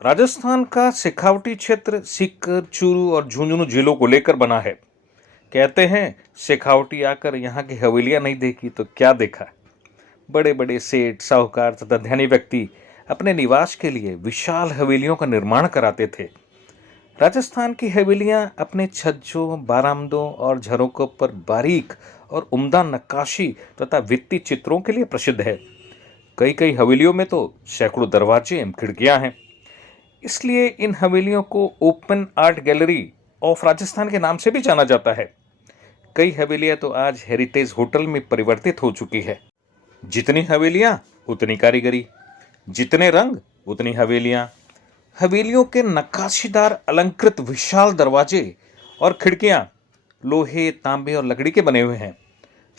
राजस्थान का शेखावटी क्षेत्र सीकर, चूरू और झुंझुनू जिलों को लेकर बना है। कहते हैं शेखावटी आकर यहाँ की हवेलियां नहीं देखी तो क्या देखा। बड़े बड़े सेठ, साहूकार तथा धनी व्यक्ति अपने निवास के लिए विशाल हवेलियों का निर्माण कराते थे। राजस्थान की हवेलियां अपने छज्जों, बारामदों और झरोकों पर बारीक और उम्दा नक्काशी तथा वित्तीय चित्रों के लिए प्रसिद्ध है। कई कई हवेलियों में तो सैकड़ों दरवाजे एवं खिड़कियां हैं। इसलिए इन हवेलियों को open art gallery of Rajasthan के नाम से भी जाना जाता है। कई हवेलियां तो आज हेरिटेज होटल में परिवर्तित हो चुकी है। जितनी हवेलियां उतनी कारीगरी, जितने रंग उतनी हवेलियां। हवेलियों के नक्काशीदार अलंकृत विशाल दरवाजे और खिड़कियां लोहे, तांबे और लकड़ी के बने हुए हैं।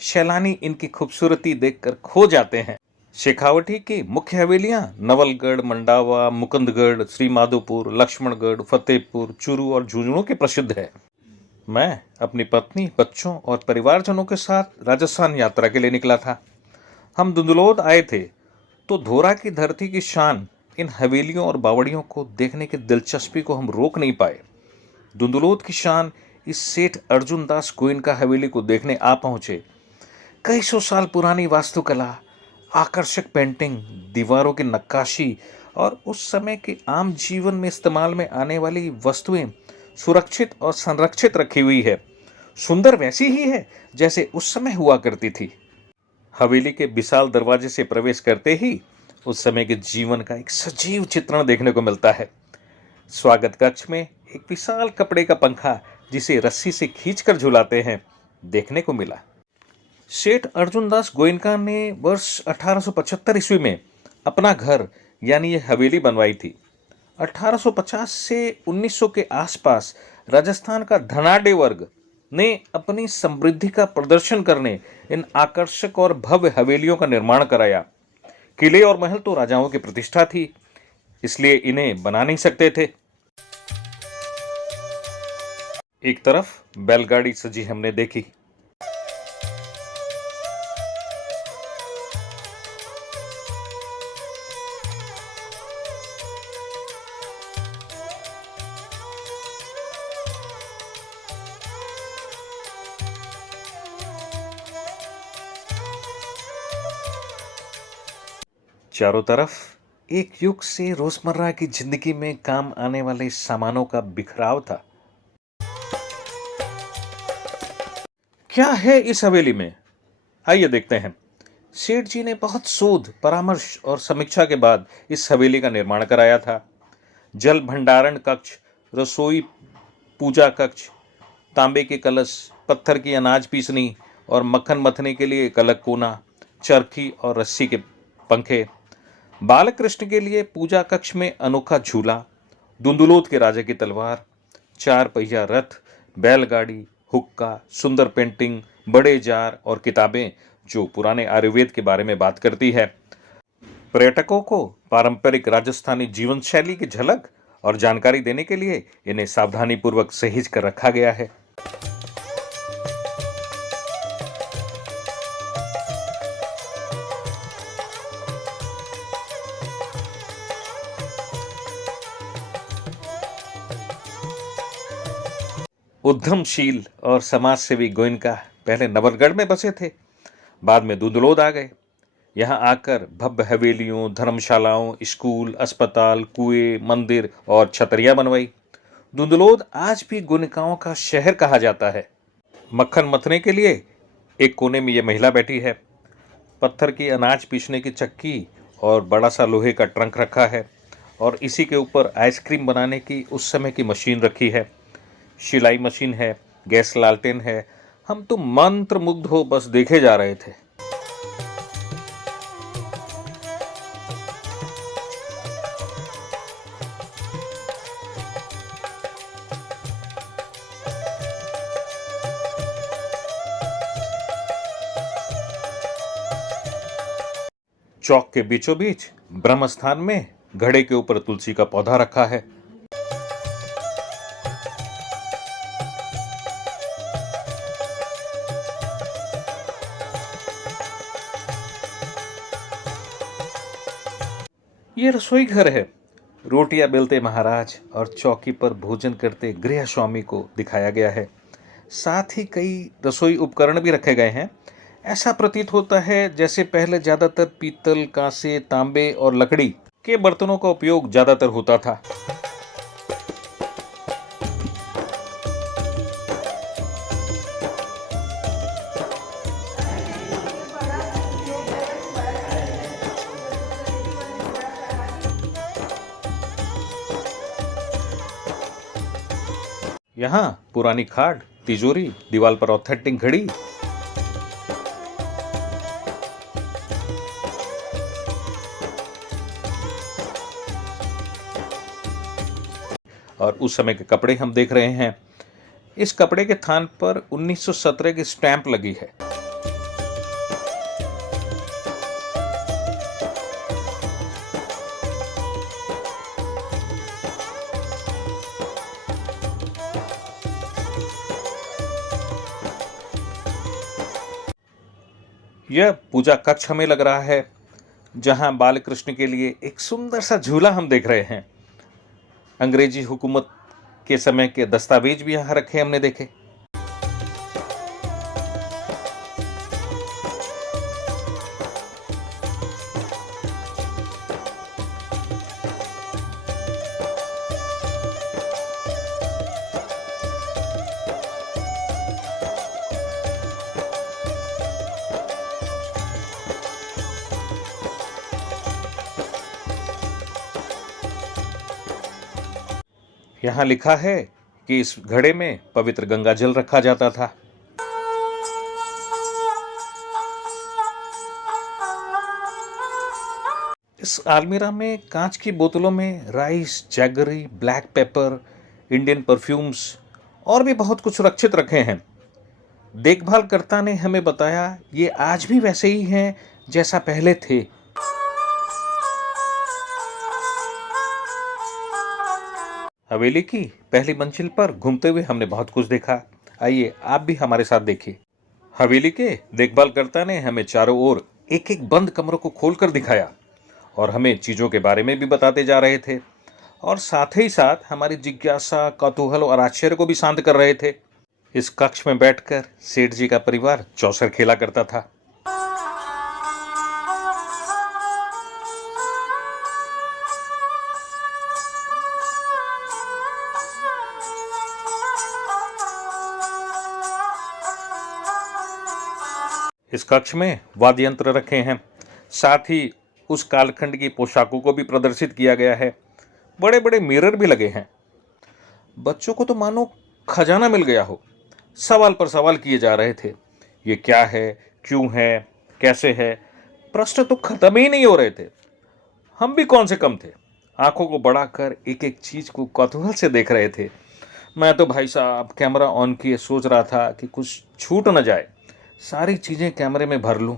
सैलानी इनकी खूबसूरती देखकर खो जाते हैं। शेखावटी की मुख्य हवेलियां नवलगढ़, मंडावा, मुकुंदगढ़, श्री माधोपुर, लक्ष्मणगढ़, फतेहपुर, चूरू और झुंझुनू की प्रसिद्ध है। मैं अपनी पत्नी, बच्चों और परिवारजनों के साथ राजस्थान यात्रा के लिए निकला था। हम धुंधुलोद आए थे तो धोरा की धरती की शान, इन हवेलियों और बावड़ियों को देखने की दिलचस्पी को हम रोक नहीं पाए। धुंधुलोद की शान इस सेठ अर्जुन दास गोयनका हवेली को देखने आ पहुंचे। कई सौ साल पुरानी वास्तुकला, आकर्षक पेंटिंग, दीवारों की नक्काशी और उस समय के आम जीवन में इस्तेमाल में आने वाली वस्तुएं सुरक्षित और संरक्षित रखी हुई है। सुंदर वैसी ही है जैसे उस समय हुआ करती थी। हवेली के विशाल दरवाजे से प्रवेश करते ही उस समय के जीवन का एक सजीव चित्रण देखने को मिलता है। स्वागत कक्ष में एक विशाल कपड़े का पंखा, जिसे रस्सी से खींचकर झुलाते हैं, देखने को मिला। सेठ अर्जुनदास गोयनका ने वर्ष 1875 ईस्वी में अपना घर यानी ये हवेली बनवाई थी। 1850 से 1900 के आसपास राजस्थान का धनाढ्य वर्ग ने अपनी समृद्धि का प्रदर्शन करने इन आकर्षक और भव्य हवेलियों का निर्माण कराया। किले और महल तो राजाओं की प्रतिष्ठा थी, इसलिए इन्हें बना नहीं सकते थे। एक तरफ बैलगाड़ी सजी हमने देखी। चारों तरफ एक युग से रोजमर्रा की जिंदगी में काम आने वाले सामानों का बिखराव था। क्या है इस हवेली में, आइए देखते हैं। सेठ जी ने बहुत शोध, परामर्श और समीक्षा के बाद इस हवेली का निर्माण कराया था। जल भंडारण कक्ष, रसोई, पूजा कक्ष, तांबे के कलश, पत्थर की अनाज पीसनी और मक्खन मथने के लिए एक अलग कोना, चरखी और रस्सी के पंखे, बालकृष्ण के लिए पूजा कक्ष में अनोखा झूला, धुंधुलोद के राजा की तलवार, चार पहिया रथ, बैलगाड़ी, हुक्का, सुंदर पेंटिंग, बड़े जार और किताबें जो पुराने आयुर्वेद के बारे में बात करती है। पर्यटकों को पारंपरिक राजस्थानी जीवन शैली की झलक और जानकारी देने के लिए इन्हें सावधानीपूर्वक सहेज कर रखा गया है। उद्यमशील और समाजसेवी गोयनका पहले नवलगढ़ में बसे थे, बाद में धुंधुलोद आ गए। यहाँ आकर भव्य हवेलियों, धर्मशालाओं, स्कूल, अस्पताल, कुएं, मंदिर और छतरियां बनवाई। धुंधुलोद आज भी गोयनकाओं का शहर कहा जाता है। मक्खन मथने के लिए एक कोने में यह महिला बैठी है। पत्थर की अनाज पीसने की चक्की और बड़ा सा लोहे का ट्रंक रखा है और इसी के ऊपर आइसक्रीम बनाने की उस समय की मशीन रखी है। सिलाई मशीन है, गैस लालटेन है। हम तो मंत्र मुग्ध हो बस देखे जा रहे थे। चौक के बीचों बीच ब्रह्म स्थान में घड़े के ऊपर तुलसी का पौधा रखा है। ये रसोई घर है। रोटियां बेलते महाराज और चौकी पर भोजन करते गृह स्वामी को दिखाया गया है। साथ ही कई रसोई उपकरण भी रखे गए हैं। ऐसा प्रतीत होता है जैसे पहले ज़्यादातर पीतल, कांसे, तांबे और लकड़ी के बर्तनों का उपयोग ज़्यादातर होता था। यहाँ पुरानी खाट, तिजोरी, दीवार पर ऑथेंटिक घड़ी, और उस समय के कपड़े हम देख रहे हैं। इस कपड़े के थान पर 1917 की स्टैंप लगी है। यह पूजा कक्ष हमें लग रहा है, जहां बालकृष्ण के लिए एक सुंदर सा झूला हम देख रहे हैं। अंग्रेजी हुकूमत के समय के दस्तावेज भी यहाँ रखे हमने देखे। यहाँ लिखा है कि इस घड़े में पवित्र गंगा जल रखा जाता था। इस अलमीरा में कांच की बोतलों में rice, jaggery, black pepper, Indian perfumes और भी बहुत कुछ सुरक्षित रखे हैं। देखभालकर्ता ने हमें बताया ये आज भी वैसे ही हैं जैसा पहले थे। हवेली की पहली मंजिल पर घूमते हुए हमने बहुत कुछ देखा। आइए आप भी हमारे साथ देखिए। हवेली के देखभालकर्ता ने हमें चारों ओर एक एक बंद कमरों को खोलकर दिखाया और हमें चीज़ों के बारे में भी बताते जा रहे थे, और साथ ही साथ हमारी जिज्ञासा, कौतूहल और आश्चर्य को भी शांत कर रहे थे। इस कक्ष में बैठकर सेठ जी का परिवार चौसर खेला करता था। इस कक्ष में वाद्य यंत्र रखे हैं। साथ ही उस कालखंड की पोशाकों को भी प्रदर्शित किया गया है। बड़े बड़े मिरर भी लगे हैं। बच्चों को तो मानो खजाना मिल गया हो। सवाल पर सवाल किए जा रहे थे। ये क्या है, क्यों है, कैसे है? प्रश्न तो खत्म ही नहीं हो रहे थे। हम भी कौन से कम थे, आंखों को बढ़ाकर एक एक चीज को कौतूहल से देख रहे थे। मैं तो भाई साहब कैमरा ऑन किए सोच रहा था कि कुछ छूट न जाए, सारी चीजें कैमरे में भर लूं।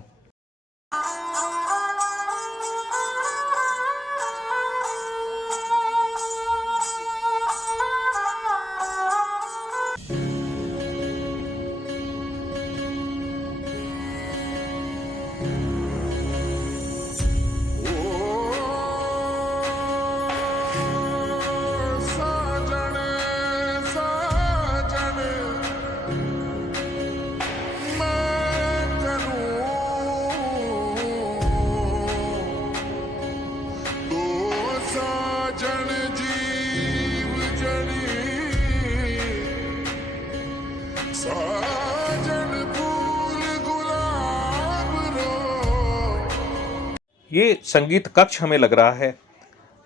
ये संगीत कक्ष हमें लग रहा है।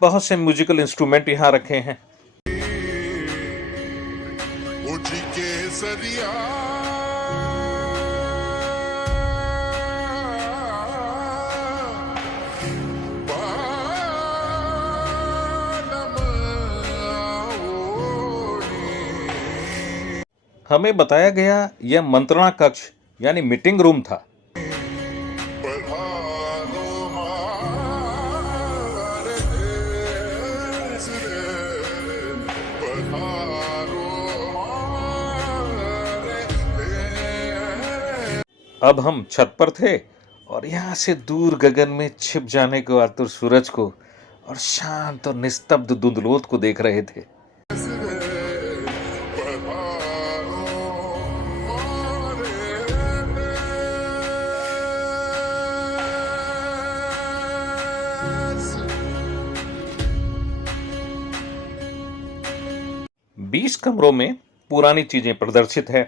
बहुत से म्यूजिकल इंस्ट्रूमेंट यहाँ रखे हैं। हमें बताया गया यह मंत्रणा कक्ष यानी मीटिंग रूम था। अब हम छत पर थे और यहाँ से दूर गगन में छिप जाने को आतुर सूरज को और शांत और निस्तब्ध धुंधलोत को देख रहे थे। बीस कमरों में पुरानी चीजें प्रदर्शित है।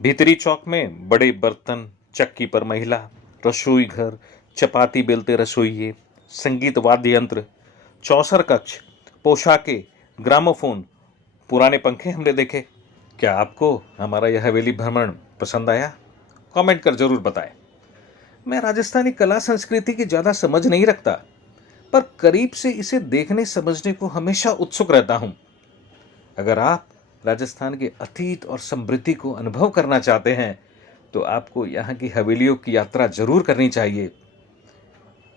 भीतरी चौक में बड़े बर्तन, चक्की पर महिला, रसोई घर, चपाती बेलते रसोइये, संगीत वाद्य यंत्र, चौसर कक्ष, पोशाकें, ग्रामोफोन, पुराने पंखे हमने देखे। क्या आपको हमारा यह हवेली भ्रमण पसंद आया? कमेंट कर जरूर बताएं। मैं राजस्थानी कला संस्कृति की ज़्यादा समझ नहीं रखता, पर करीब से इसे देखने समझने को हमेशा उत्सुक रहता हूं। अगर आप राजस्थान के अतीत और समृद्धि को अनुभव करना चाहते हैं तो आपको यहाँ की हवेलियों की यात्रा जरूर करनी चाहिए।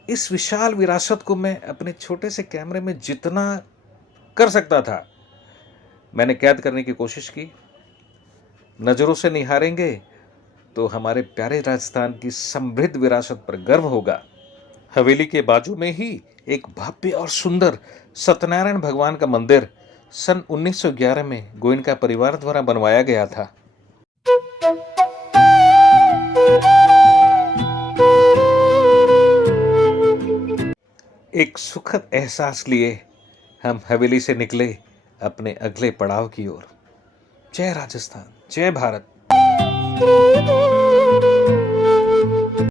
इस विशाल विरासत को मैं अपने छोटे से कैमरे में जितना कर सकता था मैंने कैद करने की कोशिश की। नज़रों से निहारेंगे तो हमारे प्यारे राजस्थान की समृद्ध विरासत पर गर्व होगा। हवेली के बाजू में ही एक भव्य और सुंदर सत्यनारायण भगवान का मंदिर सन 1911 में गोयनका परिवार द्वारा बनवाया गया था। एक सुखद एहसास लिए हम हवेली से निकले अपने अगले पड़ाव की ओर। जय राजस्थान, जय भारत।